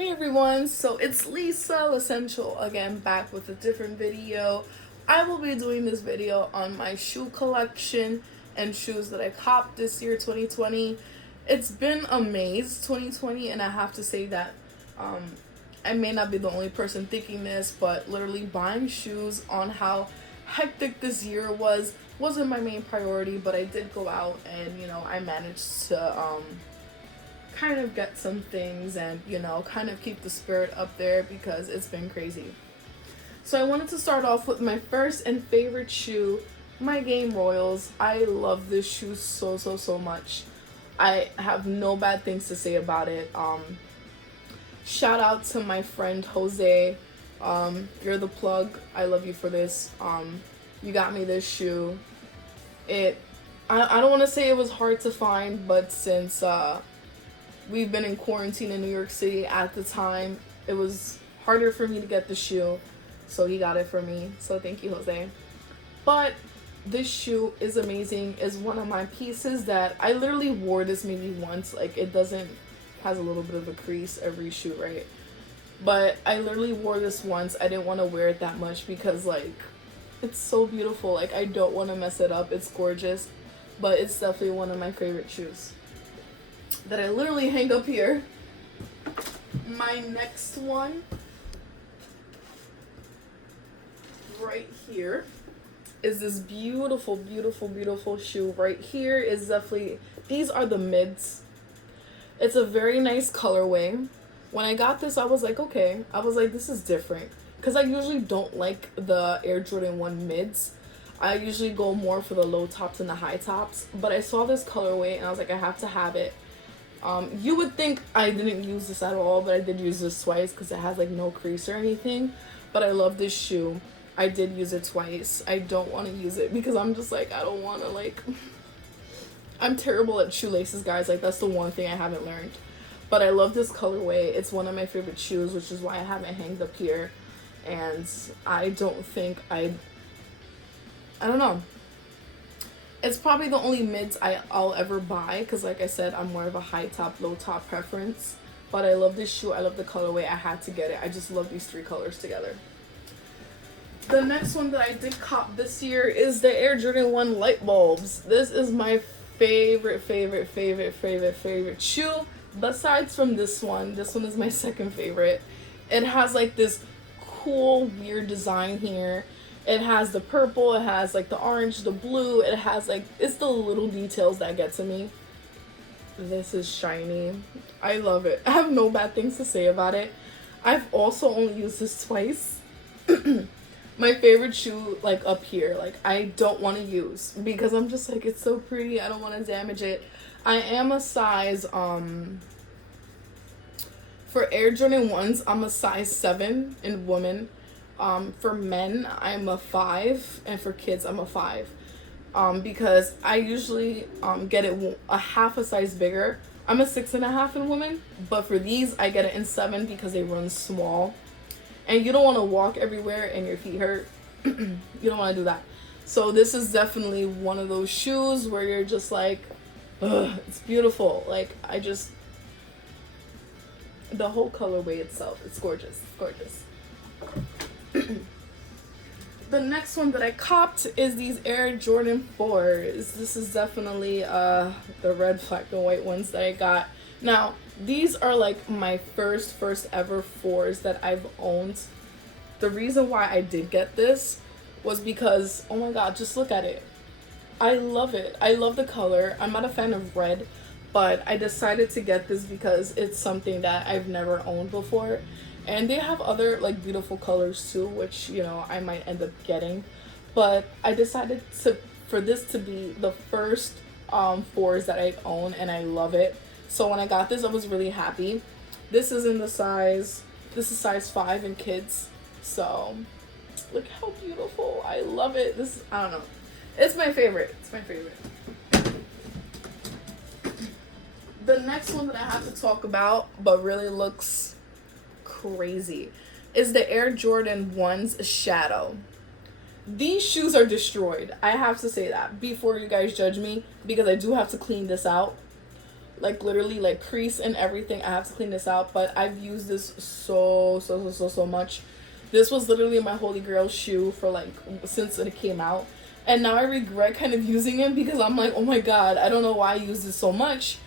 Hey everyone, so it's Lisa Essential again, back with a different video. I will be doing this video on my shoe collection and shoes that I copped this year, 2020. It's been a maze, 2020, and I have to say that um, I may not be the only person thinking this, but literally buying shoes on how hectic this year wasn't my main priority, but I did go out and I managed to kind of get some things and kind of keep the spirit up there because it's been crazy. So I wanted to start off with my first and favorite shoe, my Game Royals. I love this shoe so much. I have no bad things to say about it. Shout out to my friend Jose. You're the plug. I love you for this. You got me this shoe. I don't want to say it was hard to find, but since we've been in quarantine in New York City at the time, it was harder for me to get the shoe, so he got it for me. So thank you, Jose. But this shoe is amazing. It's one of my pieces that I literally wore this maybe once. Like, it doesn't has a little bit of a crease every shoe, right? But I literally wore this once. I didn't want to wear it that much because like it's so beautiful. Like, I don't want to mess it up. It's gorgeous, but it's definitely one of my favorite shoes that I literally hang up here. My next one right here is this beautiful shoe right here. Is definitely, these are the mids. It's a very nice colorway. When I got this, I was like, okay. I was like, this is different. Because I usually don't like the Air Jordan 1 mids. I usually go more for the low tops and the high tops. But I saw this colorway and I was like, I have to have it. You would think I didn't use this at all, but I did use this twice because it has like no crease or anything. But I love this shoe. I did use it twice. I don't want to use it because I'm just like, I don't want to like... I'm terrible at shoelaces, guys. Like, that's the one thing I haven't learned. But I love this colorway. It's one of my favorite shoes, which is why I have it hanged up here. And I don't think I don't know. It's probably the only mids I'll ever buy because, like I said, I'm more of a high top, low top preference. But I love this shoe. I love the colorway. I had to get it. I just love these three colors together. The next one that I did cop this year is the Air Jordan 1 light bulbs. This is my favorite shoe. Besides from this one is my second favorite. It has like this cool, weird design here. It has the purple, it has like the orange, the blue, it has like, it's the little details that get to me. This is shiny. I love it. I have no bad things to say about it. I've also only used this twice. My favorite shoe, like up here, like I don't want to use because I'm just like, it's so pretty. I don't want to damage it. I am a size, for Air Jordan 1s, I'm a size 7 in women. For men, I'm a 5, and for kids, I'm a 5. Because I usually get it a half a size bigger. I'm a 6.5 in women, but for these, I get it in 7 because they run small. And you don't want to walk everywhere and your feet hurt. You don't want to do that. So this is definitely one of those shoes where you're just like, ugh, it's beautiful. Like, the whole colorway itself, it's gorgeous. It's gorgeous. The next one that I copped is these Air Jordan 4s. This is definitely the red, black, and white ones that I got. Now, these are like my first ever 4s that I've owned. The reason why I did get this was because, oh my god, just look at it. I love it. I love the color. I'm not a fan of red, but I decided to get this because it's something that I've never owned before. And they have other like beautiful colors too, which I might end up getting. But I decided for this to be the first 4s that I own, and I love it. So when I got this, I was really happy. This is size 5 in kids. So look how beautiful. I love it. I don't know. It's my favorite. It's my favorite. The next one that I have to talk about, but really looks crazy, is the Air Jordan 1's Shadow. These shoes are destroyed. I have to say that before you guys judge me, because I do have to clean this out. like literally like crease and everything. I have to clean this out, but I've used this so much. This was literally my holy grail shoe for like since it came out, and now I regret kind of using it because I'm like, oh my god, I don't know why I used it so much,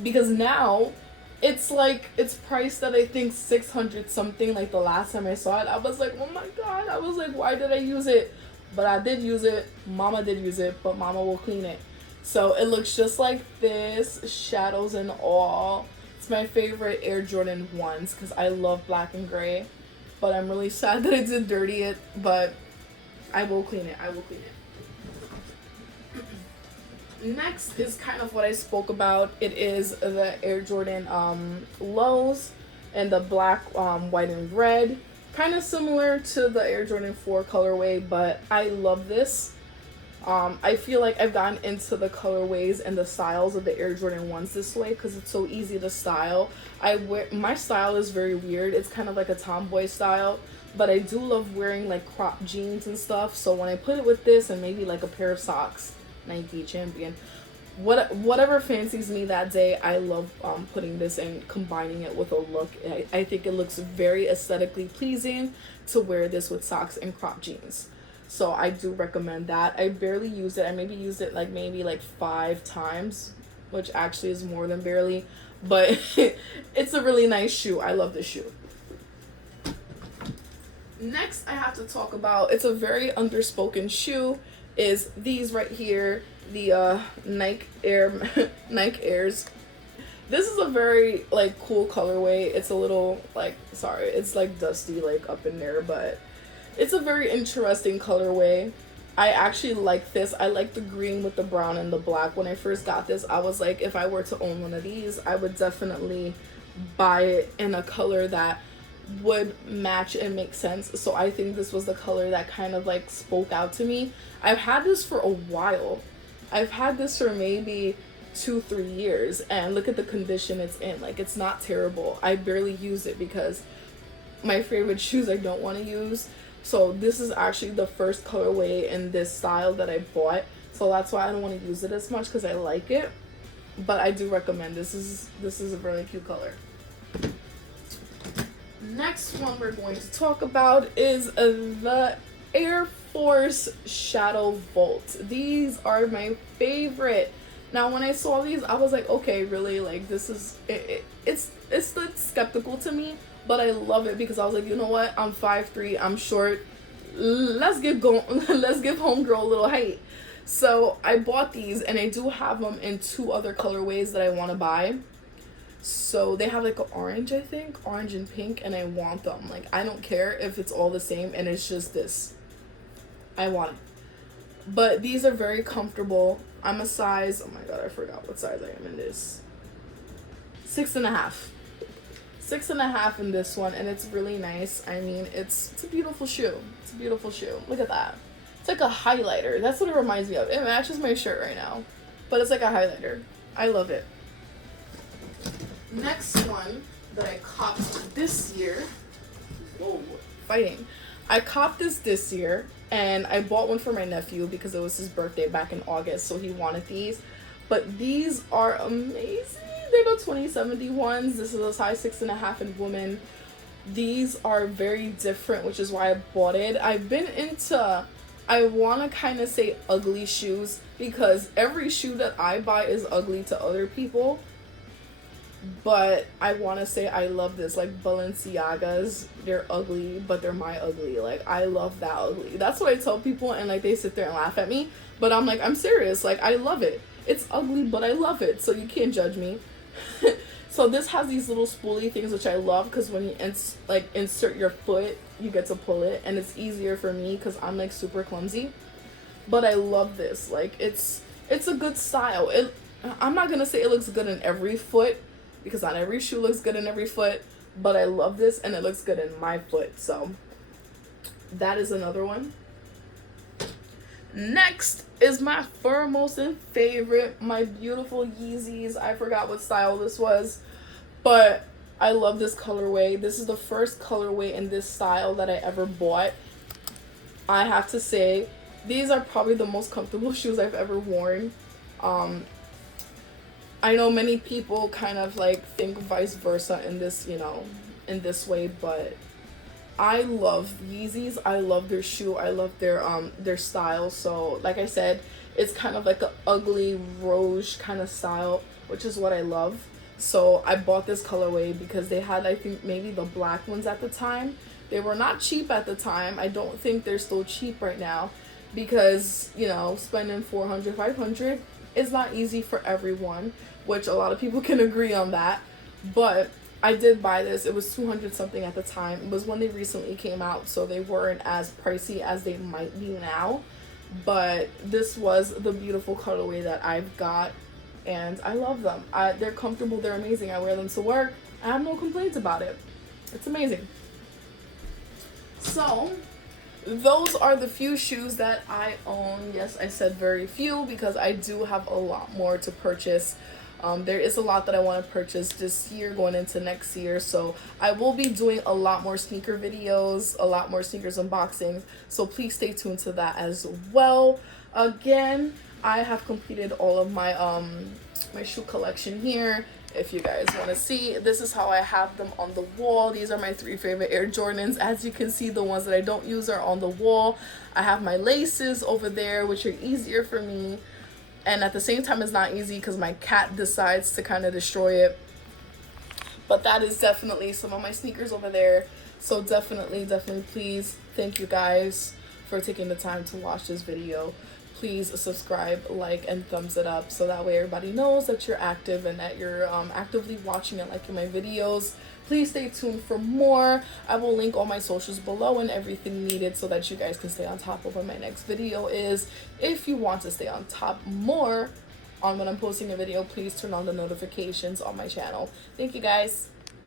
because now it's like it's priced at I think 600 something. Like the last time I saw it, I was like, oh my god, I was like, why did I use it? But I did use it. Mama did use it, but Mama will clean it. So it looks just like this, shadows and all. It's my favorite Air Jordan 1s because I love black and gray. But I'm really sad that I did dirty it, but I will clean it. I will clean it. Next is kind of what I spoke about. It is the Air Jordan lows and the black, white, and red. Kind of similar to the Air Jordan 4 colorway, but I love this. I feel like I've gotten into the colorways and the styles of the Air Jordan 1s this way because it's so easy to style. My style is very weird. It's kind of like a tomboy style, but I do love wearing like crop jeans and stuff. So when I put it with this and maybe like a pair of socks, Nike Champion, whatever fancies me that day, I love putting this and combining it with a look. I think it looks very aesthetically pleasing to wear this with socks and crop jeans. So I do recommend that. I barely used it. I maybe used it maybe 5 times, which actually is more than barely. But it's a really nice shoe. I love this shoe. Next, I have to talk about, it's a very underspoken shoe, is these right here, the Nike Airs. This is a very cool colorway. It's a little sorry, it's dusty up in there, but it's a very interesting colorway. I actually like this. I like the green with the brown and the black. When I first got this, I was like, if I were to own one of these, I would definitely buy it in a color that would match and make sense. So I think this was the color that kind of spoke out to me. I've had this for a while. I've had this for maybe 2-3 years, and look at the condition it's in. It's not terrible. I barely use it because my favorite shoes I don't want to use. So this is actually the first colorway in this style that I bought. So that's why I don't want to use it as much, because I like it. But I do recommend this. This is a really cute color. Next one we're going to talk about is the Air Force Shadow Volt. These are my favorite. Now when I saw these, I was like, okay, really? This is it's skeptical to me. But I love it because I was like, you know what? I'm 5'3", I'm short. Let's give homegirl a little height. So I bought these, and I do have them in 2 other colorways that I want to buy. So they have an orange, I think, orange and pink, and I want them. I don't care if it's all the same and it's just this. I want it. But these are very comfortable. I'm a size, oh my god, I forgot what size I am in this. 6.5. 6.5 in this one, and it's really nice. I mean, it's a beautiful shoe. It's a beautiful shoe. Look at that. It's like a highlighter. That's what it reminds me of. It matches my shirt right now, but it's like a highlighter. I love it. Next one that I copped this year. Whoa, fighting. I copped this year, and I bought one for my nephew because it was his birthday back in August, so he wanted these. But these are amazing. They're the 2070 ones. This is a size 6.5 in women. These are very different, which is why I bought it. I've been into, I want to kind of say ugly shoes, because every shoe that I buy is ugly to other people. But I want to say I love this. Balenciagas, they're ugly, but they're my ugly. I love that ugly. That's what I tell people, and they sit there and laugh at me. But I'm I'm serious. I love it. It's ugly, but I love it. So you can't judge me. So this has these little spoolie things, which I love, because when you insert your foot, you get to pull it, and it's easier for me because I'm super clumsy. But I love this. It's a good style. I'm not gonna say it looks good in every foot, because not every shoe looks good in every foot, but I love this, and it looks good in my foot. So that is another one. Next is my foremost and favorite, my beautiful Yeezys. I forgot what style this was, but I love this colorway. This is the first colorway in this style that I ever bought. I have to say, these are probably the most comfortable shoes I've ever worn. I know many people kind of like think vice versa in this, you know, in this way, but I love Yeezys. I love their shoe. I love their style. So like I said, it's kind of like a ugly rouge kind of style, which is what I love. So I bought this colorway because they had, I think, maybe the black ones at the time. They were not cheap at the time. I don't think they're still cheap right now because, you know, spending 400, 500 is not easy for everyone, which a lot of people can agree on that. But I did buy this. It was 200 something at the time. It was when they recently came out, so they weren't as pricey as they might be now. But this was the beautiful colorway that I've got, and I love them. They're comfortable. They're amazing. I wear them to work. I have no complaints about it. It's amazing. So those are the few shoes that I own. Yes, I said very few because I do have a lot more to purchase. There is a lot that I want to purchase this year going into next year, so I will be doing a lot more sneaker videos, a lot more sneakers unboxings, so please stay tuned to that as well. Again, I have completed all of my my shoe collection here. If you guys want to see, this is how I have them on the wall. These are my 3 favorite Air Jordans. As you can see, the ones that I don't use are on the wall. I have my laces over there, which are easier for me, and at the same time it's not easy because my cat decides to kind of destroy it. But that is definitely some of my sneakers over there. So definitely please, thank you guys for taking the time to watch this video. Please subscribe, like, and thumbs it up so that way everybody knows that you're active and that you're actively watching and liking my videos. Please stay tuned for more. I will link all my socials below and everything needed so that you guys can stay on top of what my next video is. If you want to stay on top more on when I'm posting a video, please turn on the notifications on my channel. Thank you guys.